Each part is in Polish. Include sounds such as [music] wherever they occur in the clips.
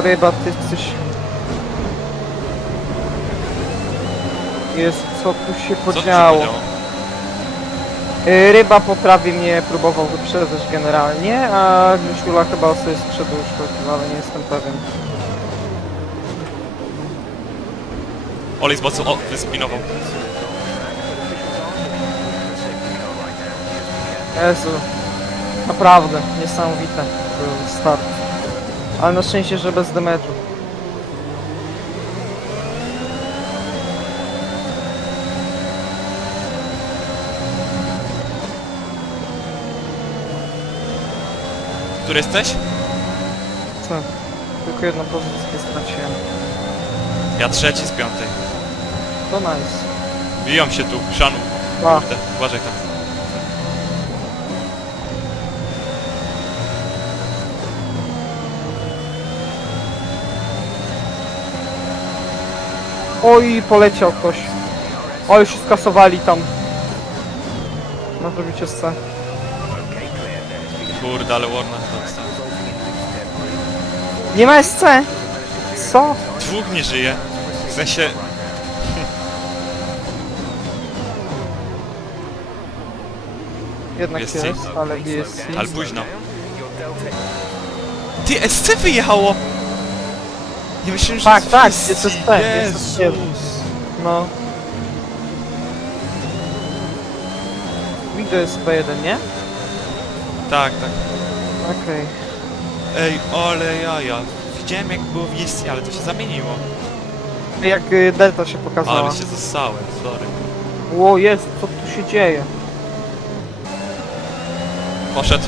O ryba, ty coś... Jest, co tu się Co tu się podziało? podziało? Y, Ryba po prawie mnie próbował wyprzedzać generalnie, a Grzesiula chyba sobie z przodu ale nie jestem pewien. Oli z boku, o, wyspinował. Jezu, naprawdę, niesamowite był start. Ale na szczęście, że bez damage'u. Który jesteś? Co? Tylko jedną pozycję straciłem. Ja trzeci z piątej. To nice. Biją się tu, szanu. A, Kurde, uważaj tam. Oj, poleciał ktoś. Oj, się skasowali tam. Na zrobicie scenę. Kurde, ale Warner dostał. Nie ma SC! Co? Dwóch nie żyje. W sensie... Jednak BSC? jest, ale BSC. Ale późno. Ty, SC wyjechało! Nie myślałem, że Tak, jest tak, jest SC, jest SC. Jezus. No. Widzę jest B1, nie? Tak, tak. Okej. Ej, ale jaja. Widziałem jak było w BSC, ale to się zamieniło. Jak y, Delta się pokazała. Ale się zasałem, sorry. Ło, jest, co tu się dzieje? Poszedł.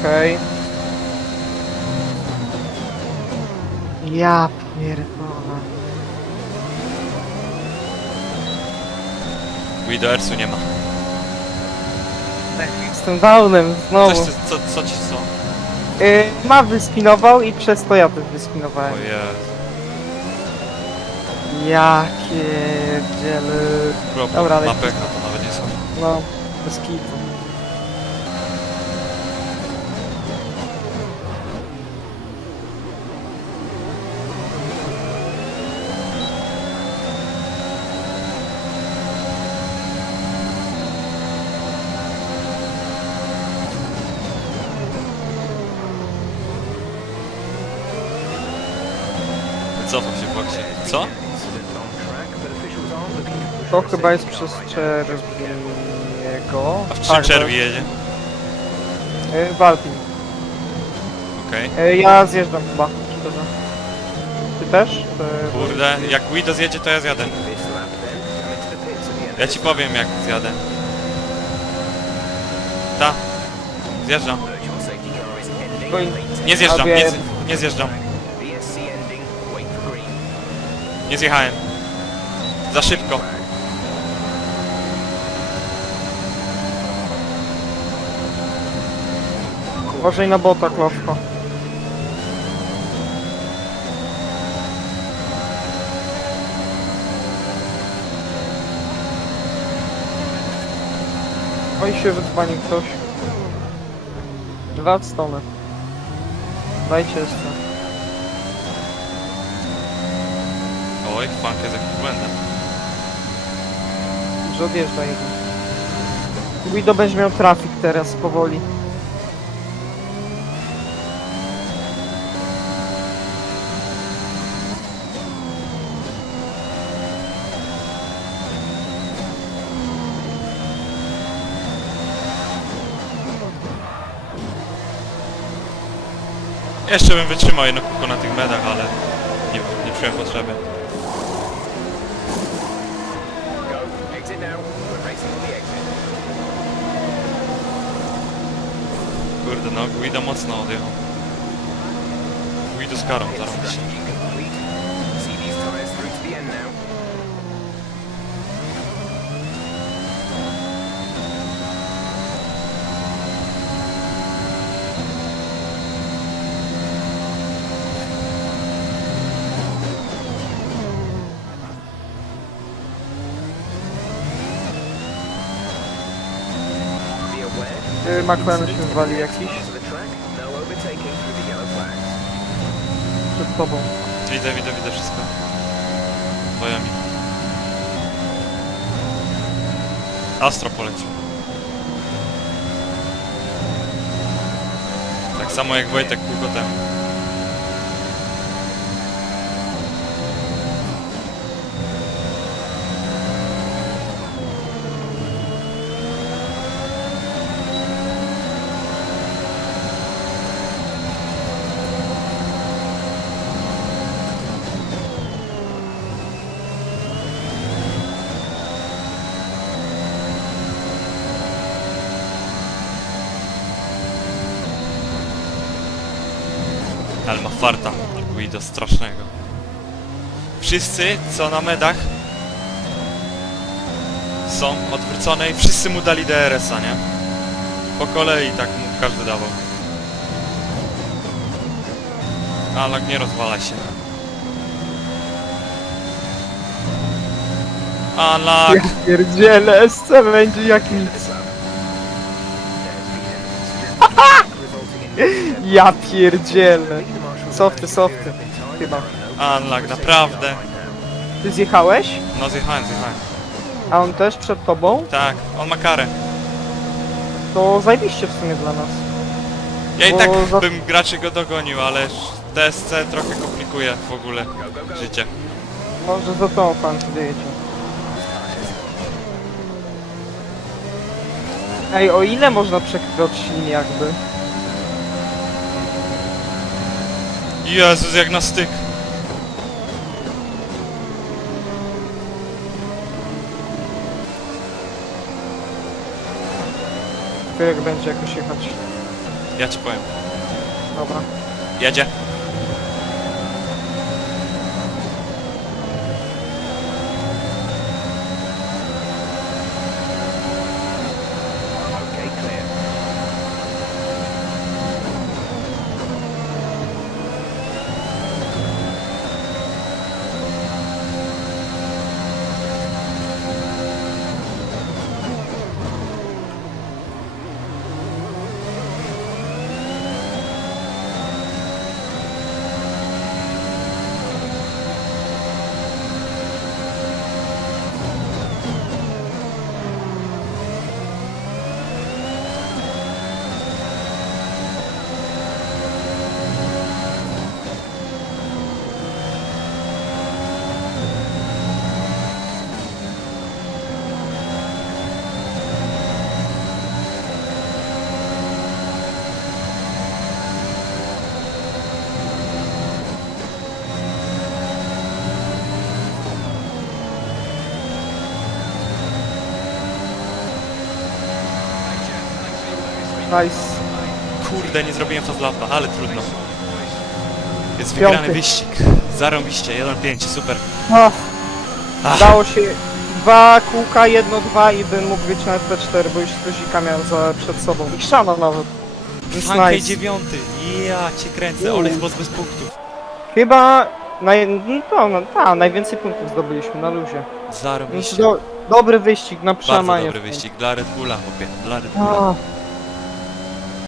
Okej. Ja pierdolę. Widoersu nie ma. Z tym downem Coś, znowu. co, co, co ci co? Y, ma wyspinował i przez to ja też wyspinowałem. O Jezu. Jakie dziele. Dobra, ale- Na pecha to nawet nie są. No, bez kitu. Wycofał się. Co? To chyba jest przez. Czerwiego. A w czym Tak, czerwi jedzie? Y, Walpin. Okej. Y, ja zjeżdżam chyba. Szczerze. Ty też? Y, Kurde, jak Guido zjedzie, to ja zjadę. Ja ci powiem jak zjadę. Ta. Zjeżdżam. Nie zjeżdżam, nie, z- nie zjeżdżam. Nie zjechałem. Za szybko. Uważaj na bota, Klowko. Oj się wydzwonił ktoś. Dwa stony. Dajcie jeszcze. Oj, funk jest jakimś błędem. Że odjeżdża jeden. Guido będzie miał trafik teraz powoli. Jeszcze bym wytrzymał jedno kółko na tych medach, ale nie, nie czułem potrzeby. Kurde no, Guido mocno odjechał. Guido z karą zarobić. Yy, McLaren się wywalił jakiś przed tobą. Widzę, widzę, widzę wszystko. Bojami. Astro polecił. Tak samo jak Wojtek kółko temu. Ale ma farta. Guido strasznego. Wszyscy, co na medach są odwrócone i wszyscy mu dali DRS-a, nie? Po kolei tak mu każdy dawał. Alak nie rozwala się. Alak! Ja pierdzielę, SC będzie jak nic. [laughs] Ja pierdzielę. Softy, softy. Chyba. Unlock, naprawdę. Ty zjechałeś? No zjechałem, zjechałem. A on też przed tobą? Tak, on ma karę. To zajebiście w sumie dla nas. Ja i Bo tak za- bym graczy go dogonił, ale TSC trochę komplikuje w ogóle życie. Może za tą pan wyjedzie. Ej, o ile można przekroczyć linię jakby? Jezus, jak na styk. To jak będzie jakoś jechać? Ja ci powiem. Dobra. Jedzie. Nice. Kurde, nie zrobiłem to z lapa, ale trudno. Jest wygrany Piąty. wyścig. Zarąbiście, 1-5, super. Ach, Ach, dało się dwa kółka, jedno, dwa i bym mógł być na P4, bo już Stozika miałem za, przed sobą. I szana nawet. Więc Hankej nice. dziewiąty. Ja cię kręcę, Olej boss bez punktów. Chyba naj, no, to, no, ta, najwięcej punktów zdobyliśmy na luzie. Więc Zarąbiście. do, dobry wyścig na Bardzo przełamanie. dobry wyścig dla Red Bulla, chłopie. Dla Red Bulla. Ach,